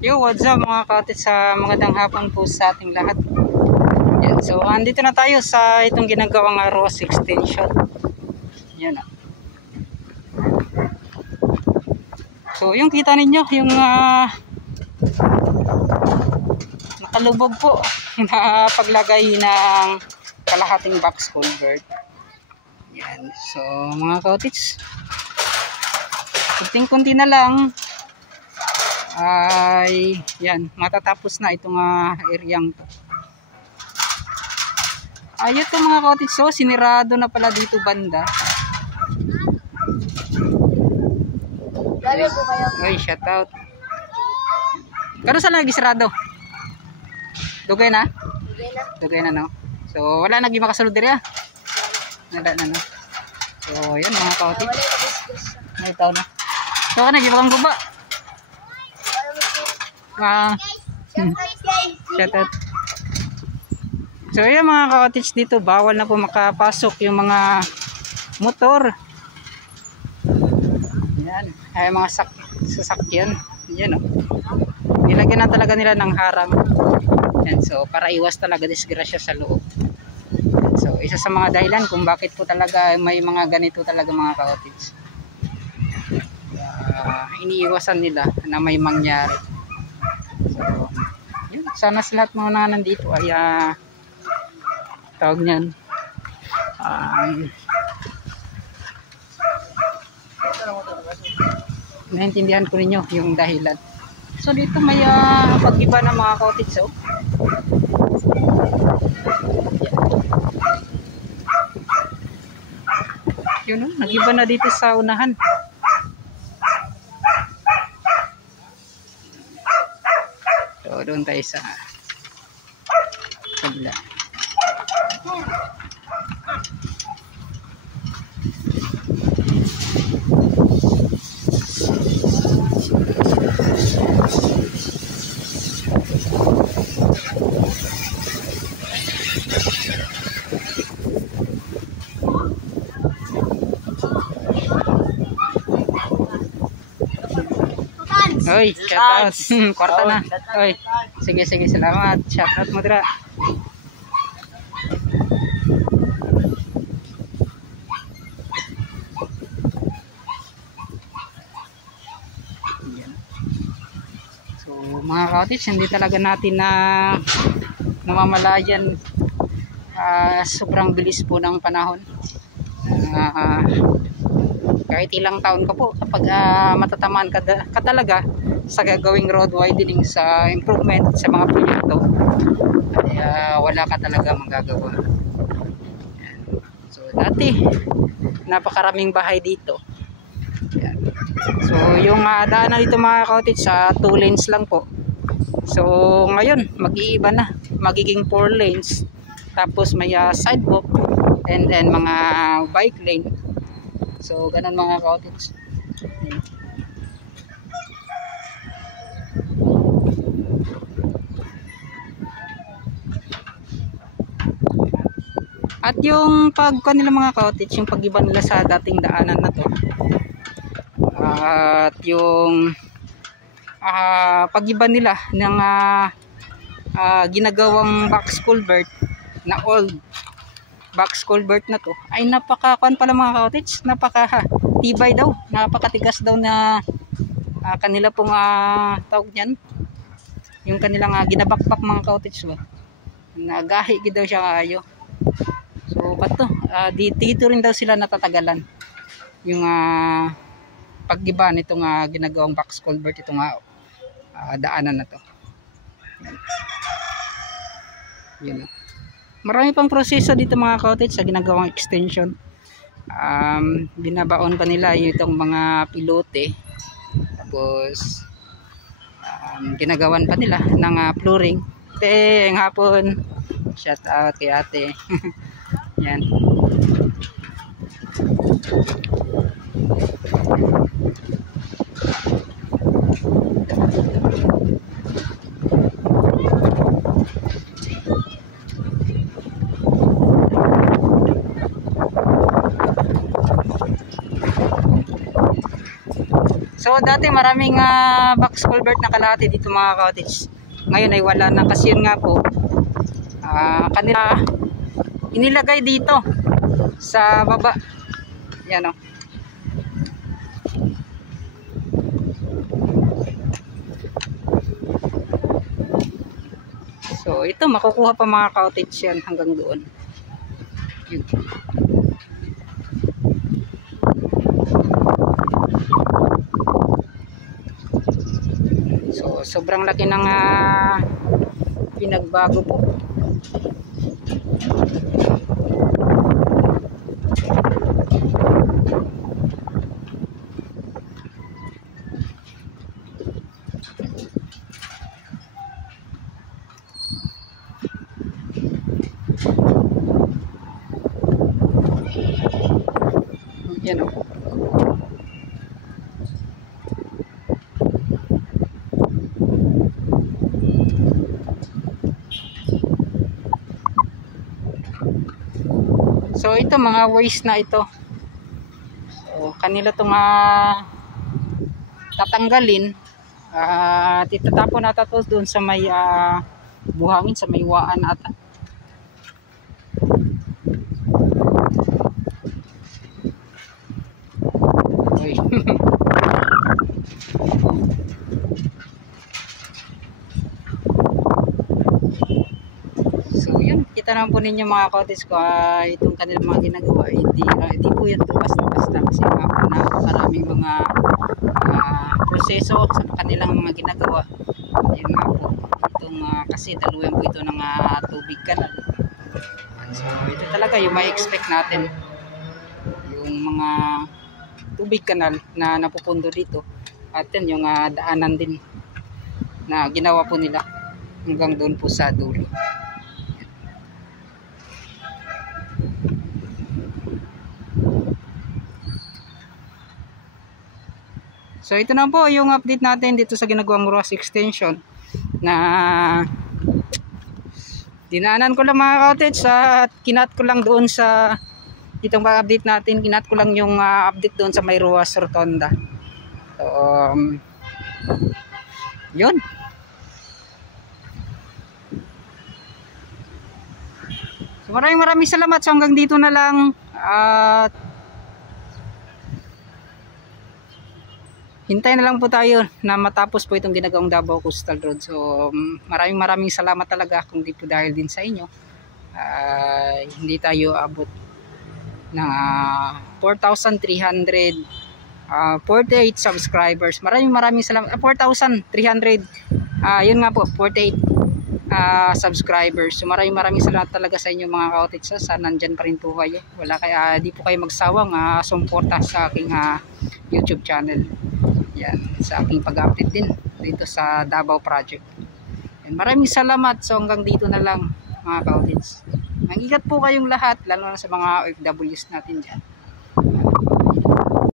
Yo, what's up mga ka-cottage, sa magandang hapon po sa ating lahat. Yan. So, andito na tayo sa itong ginagawang rose extension. Yan. So, yung kita ninyo, yung nakalubog po na paglagay ng kalahating box culvert. Yan. So, mga ka-cottage, kunting-kunti na lang ay yan, matatapos na itong areang to. Ay, ito mga ka-cottage, so sinirado na pala dito banda. Ay, shout out. Kano saan lagi sarado? Dugay na? Dugay na, no? So wala naging makasulod diri ah. Nada na, no? So yan mga ka-cottage, may tao na. So ka naging makang guba. Shout out. So ayan mga ka-cottage, dito bawal na po makapasok yung mga motor. Yan, ay mga sasakyan. Yan oh. Nilagyan na talaga nila ng harang. Yan, so para iwas talaga disgrasya sa loob. So isa sa mga dahilan kung bakit po talaga may mga ganito talaga mga ka-cottage. Iniiwasan nila na may mangyari. So, yun, sana sa lahat mga nandito ay tawag niyan, naintindihan ko ninyo yung dahilan. So dito may pag-iba ng mga ka-cottage, so yun, nag-iba na dito sa unahan. So doon tayo sa kabila. Oy, shout out. Kwarta na. Oy. Sige, salamat. Shout out mo dira. So, mga ka-cottage, hindi talaga natin na namamalayan sobrang bilis po ng panahon. Kahit ilang taon ka po, kapag matatamaan ka talaga sa gagawing road widening, sa improvement sa mga proyekto, wala ka talaga magagawa. So dati napakaraming bahay dito. Yan. So yung daanan dito mga ka-cottage sa 2 lanes lang po. So ngayon mag-iiba na, magiging 4 lanes, tapos may sidewalk and then mga bike lane. So ganun mga ka-cottage. At yung kanila mga ka-cottage, yung pag-iba nila sa dating daanan na to, at yung pag-iba nila ng ginagawang box culvert na old box culvert na to, ay napakakuan pala mga ka-cottage, napaka-tibay daw, napakatigas daw na kanila pong tawag niyan, yung kanilang ginabakbak mga ka-cottage ba, nagahi daw siya kayo. So bato, dito rin daw sila natatagalan yung pag-iba nitong ginagawang box culvert, itong daanan na to. Yan. Marami pang proseso dito mga ka-cottage sa ginagawang extension. Binabaon pa nila itong mga pilote, tapos ginagawan pa nila ng flooring. Teng hapon, shout out kay ate. Yan. So So dati maraming box culvert na kalahati dito mga ka-cottage. Ngayon ay wala na kasi yun nga po. Kanila inilagay dito sa baba. Yan o. So ito makukuha pa mga ka-cottage yan hanggang doon. Yun. So sobrang laki ng pinagbago po. Yan o. So ito mga waste na ito. So kanila itong tatanggalin. Titatapon na ito doon sa may buhangin, sa may waan ata. So yun, kita naman po ninyo mga ka-cottage ko, itong kanilang mga ginagawa, hindi po yan basta-basta kasi napakaraming mga proseso sa kanilang mga ginagawa. Yun nga po, itong kasi daluyan po ito ng tubig kanal. So ito talaga yung may expect natin, yung mga tubig kanal na napupundo dito, at yan yung daanan din na ginawa po nila hanggang doon po sa dulo. So ito na po yung update natin dito sa ginagawang ROAS extension na dinaanan ko lang mga ka-cottage, at kinat ko lang doon sa itong update natin, kinat ko lang yung update doon sa may ROAS Rotonda. So yun. So maraming salamat. So hanggang dito na lang, at hintay na lang po tayo na matapos po itong ginagawang Davao Coastal Road. So maraming salamat talaga, kung di po dahil din sa inyo hindi tayo abot ng 4,348 subscribers. Maraming salamat. 4,300 yun nga po, 48 subscribers. So maraming salamat talaga sa inyo mga ka-cottage. Sana nandyan pa rin po kayo. Di po kayo magsawang sumuporta sa aking YouTube channel. Yan, sa aking pag-update din dito sa Davao Project. Yan, maraming salamat. So hanggang dito na lang mga ka-cottage. Mag-ingat po kayong lahat, lalo na sa mga OFWs natin dyan.